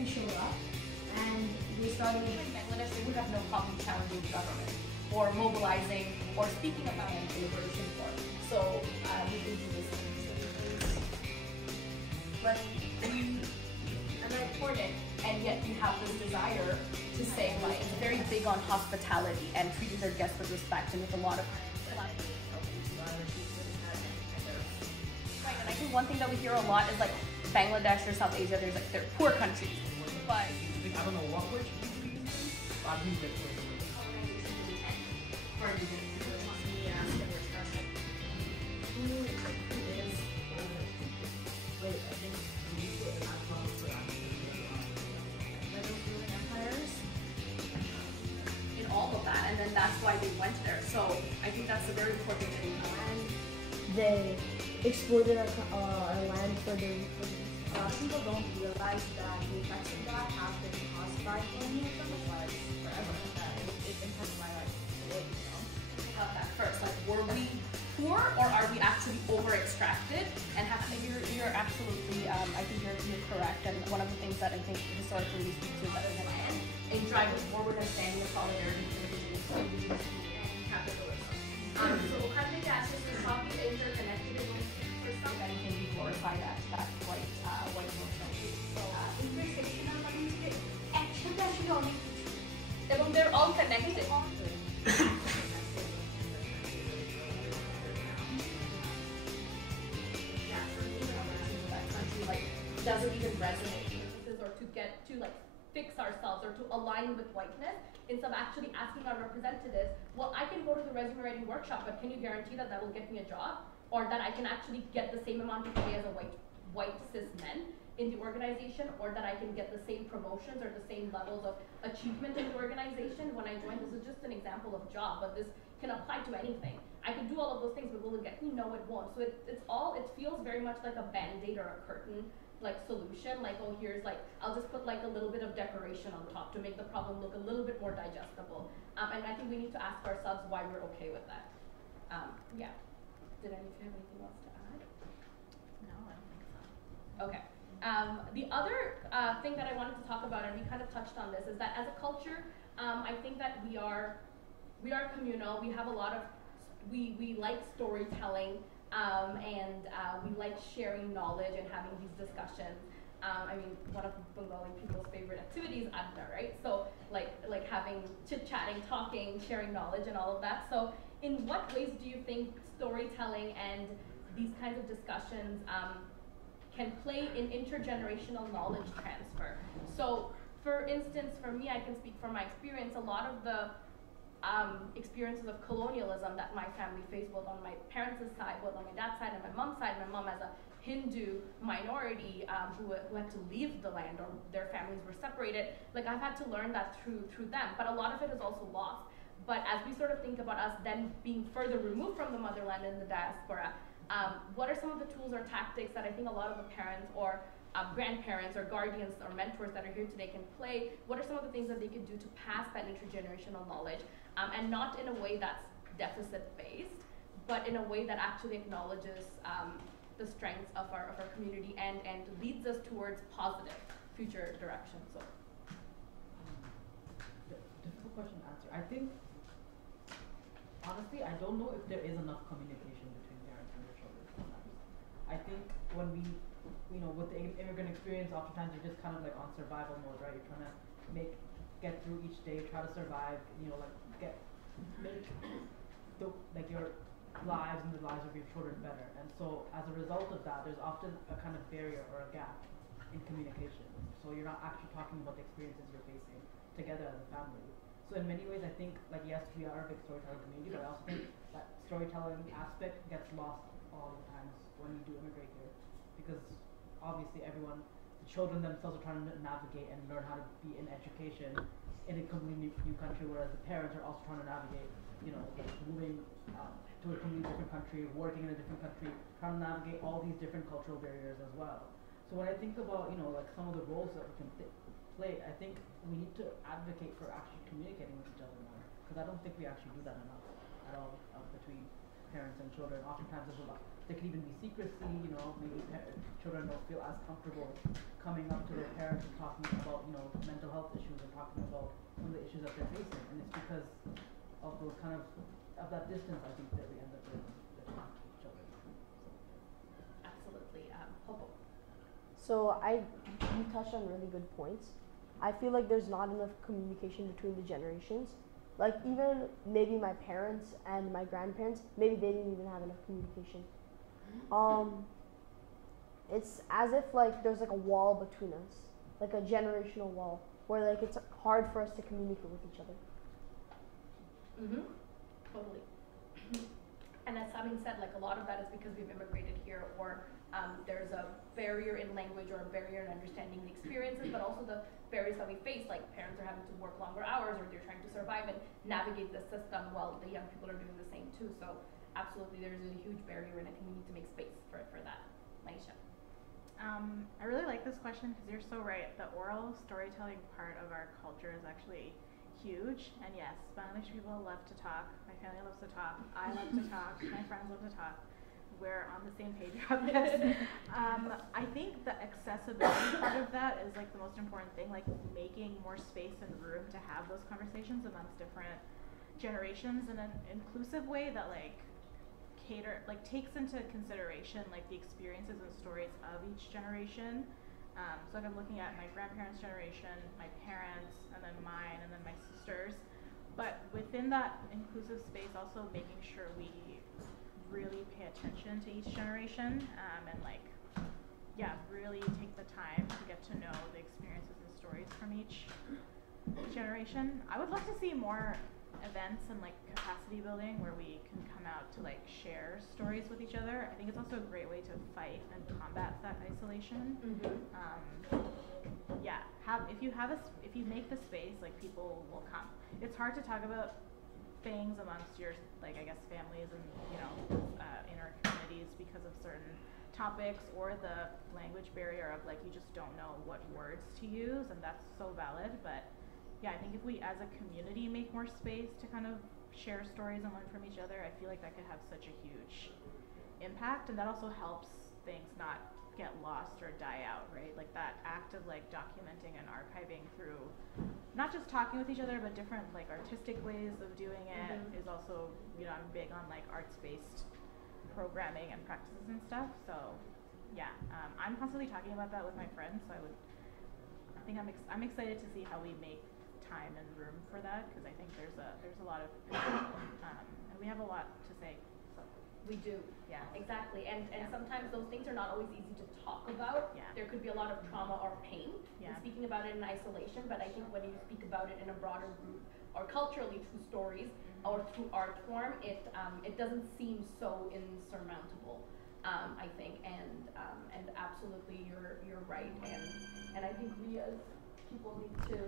didn't show up, and they started. In Bangladesh, they would have no problem challenging the government or mobilizing or speaking about immigration reform. So we do this thing. But and I report it, and yet you have this desire to say, like, very big on hospitality and treating their guests with respect and with a lot of. Right, and I think one thing that we hear a lot is like Bangladesh or South Asia, there's like they're poor countries, but I don't know what which. I think that's in all of that, and then that's why they went there. So I think that's a very important thing. And they exploited our land for their People don't realize that the effects of that have been caused by colonialism forever. That it impacts my life today, you know? About that first, like, were we poor or are we actually over-extracted? And you're absolutely, I think you're correct. And one of the things that I think historically we speak to better than land in driving forward and standing with solidarity and capitalism. So ওখান থেকে আসে সবই interconnected এবং for some anything we glorify that white notion. So intersectional মানে হচ্ছে একসাথে আসলে অনেক কিছু এবং they're all connected. Doesn't even resonate or to get to like fix ourselves or to align with whiteness instead of actually asking our representatives, well, I can go to the resume writing workshop, but can you guarantee that that will get me a job, or that I can actually get the same amount of pay as a white cis men in the organization, or that I can get the same promotions or the same levels of achievement in the organization when I join? This is just an example of job, but this can apply to anything. I could do all of those things, but will it get me? No, it won't. So it feels very much like a band-aid or a curtain like solution, like, oh, here's like, I'll just put like a little bit of decoration on top to make the problem look a little bit more digestible. And I think we need to ask ourselves why we're okay with that. Yeah. Did any of you have anything else to add? No, I don't think so. Okay. The other thing that I wanted to talk about, and we kind of touched on this, is that as a culture, I think that we are communal. We have a lot of, we like storytelling. And we like sharing knowledge and having these discussions. I mean, one of Bengali people's favorite activities, adda, right? So like having chit-chatting, talking, sharing knowledge and all of that. So in what ways do you think storytelling and these kinds of discussions can play in intergenerational knowledge transfer? So for instance, for me, I can speak from my experience, a lot of the experiences of colonialism that my family faced, both on my parents' side, both on my dad's side and my mom's side. My mom as a Hindu minority who had to leave the land, or their families were separated. Like, I've had to learn that through them, but a lot of it is also lost. But as we sort of think about us then being further removed from the motherland in the diaspora, what are some of the tools or tactics that I think a lot of the parents or grandparents or guardians or mentors that are here today can play? What are some of the things that they could do to pass that intergenerational knowledge? And not in a way that's deficit-based, but in a way that actually acknowledges the strengths of our community and leads us towards positive future direction. So, difficult question to answer. I think, honestly, I don't know if there is enough communication between parents and their children sometimes. I think when with the immigrant experience, oftentimes you're just kind of like on survival mode, right? You're trying to get through each day, try to survive, make your lives and the lives of your children better. And so as a result of that, there's often a kind of barrier or a gap in communication. So you're not actually talking about the experiences you're facing together as a family. So in many ways, I think, like, yes, we are a big storytelling community, but I also think that storytelling aspect gets lost all the times when you do immigrate here, because obviously the children themselves are trying to navigate and learn how to be in education in a completely new country, whereas the parents are also trying to navigate, moving to a completely different country, working in a different country, trying to navigate all these different cultural barriers as well. So when I think about, like some of the roles that we can play, I think we need to advocate for actually communicating with each other more, because I don't think we actually do that enough at all between parents and children. Oftentimes there can even be secrecy, maybe children don't feel as comfortable coming up to their parents and talking about some of the issues that they're facing, and it's because of those kind of that distance. I think that we end up with each other. Absolutely. Hopo. So you touched on really good points. I feel like there's not enough communication between the generations. Like even maybe my parents and my grandparents, maybe they didn't even have enough communication. It's as if like there's like a wall between us, like a generational wall, where like it's hard for us to communicate with each other. Totally. And as having said, like a lot of that is because we've immigrated here, or there's a barrier in language or a barrier in understanding the experiences, but also the barriers that we face, like parents are having to work longer hours, or they're trying to survive and navigate the system while the young people are doing the same too. So absolutely, there's a huge barrier, and I think we need to make space for that. Maisha. I really like this question because you're so right. The oral storytelling part of our culture is actually huge. And yes, Spanish people love to talk. My family loves to talk. I love to talk. My friends love to talk. We're on the same page on this. I think the accessibility part of that is like the most important thing, like making more space and room to have those conversations amongst different generations in an inclusive way that takes into consideration like the experiences and stories of each generation. So like I'm looking at my grandparents' generation, my parents, and then mine, and then my sisters. But within that inclusive space, also making sure we really pay attention to each generation, and really take the time to get to know the experiences and stories from each generation. I would love to see more events and like capacity building where we can come out to like share stories with each other. I think it's also a great way to fight and combat that isolation. If you make the space, like people will come. It's hard to talk about things amongst your like I guess families and in our communities because of certain topics or the language barrier of like you just don't know what words to use, and that's so valid. But yeah, I think if we as a community make more space to kind of share stories and learn from each other, I feel like that could have such a huge impact, and that also helps things not get lost or die out, right? Like that act of like documenting and archiving through not just talking with each other, but different like artistic ways of doing it is also, I'm big on like arts-based programming and practices and stuff. So yeah, I'm constantly talking about that with my friends. So I'm excited to see how we make time and room for that, because I think there's a lot of and we have a lot to say. So we do, yeah, exactly. And sometimes those things are not always easy to talk about. Yeah. There could be a lot of trauma or pain in speaking about it in isolation, but I think when you speak about it in a broader group or culturally through stories or through art form, it doesn't seem so insurmountable. I think, and absolutely you're right, and I think we as people need to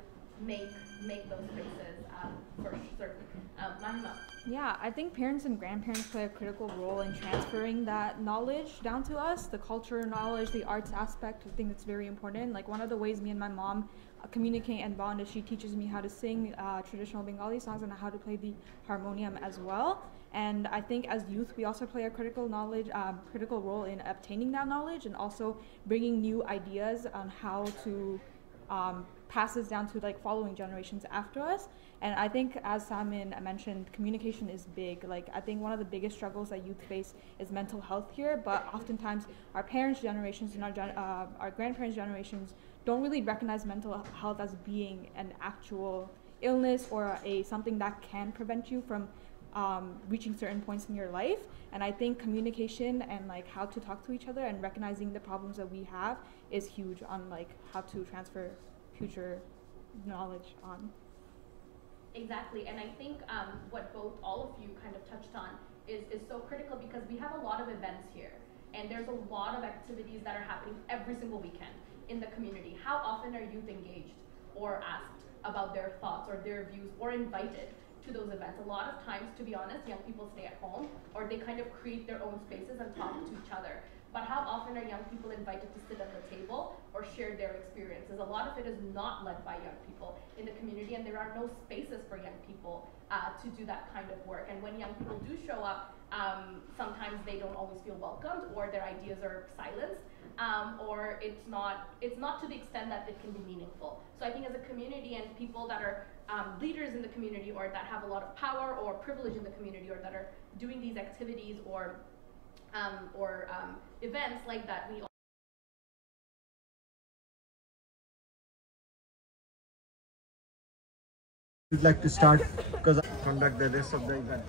make those spaces for certain. Mahima. Yeah, I think parents and grandparents play a critical role in transferring that knowledge down to us, the culture knowledge, the arts aspect. I think that's very important. Like one of the ways me and my mom communicate and bond is she teaches me how to sing traditional Bengali songs and how to play the harmonium as well. And I think as youth, we also play a critical role in obtaining that knowledge and also bringing new ideas on how to pass this down to like following generations after us. And I think, as Samin mentioned, communication is big. Like I think one of the biggest struggles that youth face is mental health here, but oftentimes our parents' generations and our grandparents' generations don't really recognize mental health as being an actual illness or something that can prevent you from reaching certain points in your life. And I think communication and like how to talk to each other and recognizing the problems that we have is huge on like how to transfer future knowledge on. Exactly, and I think what all of you kind of touched on is so critical, because we have a lot of events here, and there's a lot of activities that are happening every single weekend in the community. How often are youth engaged or asked about their thoughts or their views or invited to those events? A lot of times, to be honest, young people stay at home or they kind of create their own spaces and talk to each other. but how often are young people invited to sit at the table or share their experiences? A lot of it is not led by young people in the community, and there are no spaces for young people to do that kind of work. And when young people do show up, sometimes they don't always feel welcomed, or their ideas are silenced, or it's not to the extent that it can be meaningful. So I think as a community and people that are leaders in the community, or that have a lot of power or privilege in the community, or that are doing these activities or events like that, we would like to start because I conduct the rest of the event.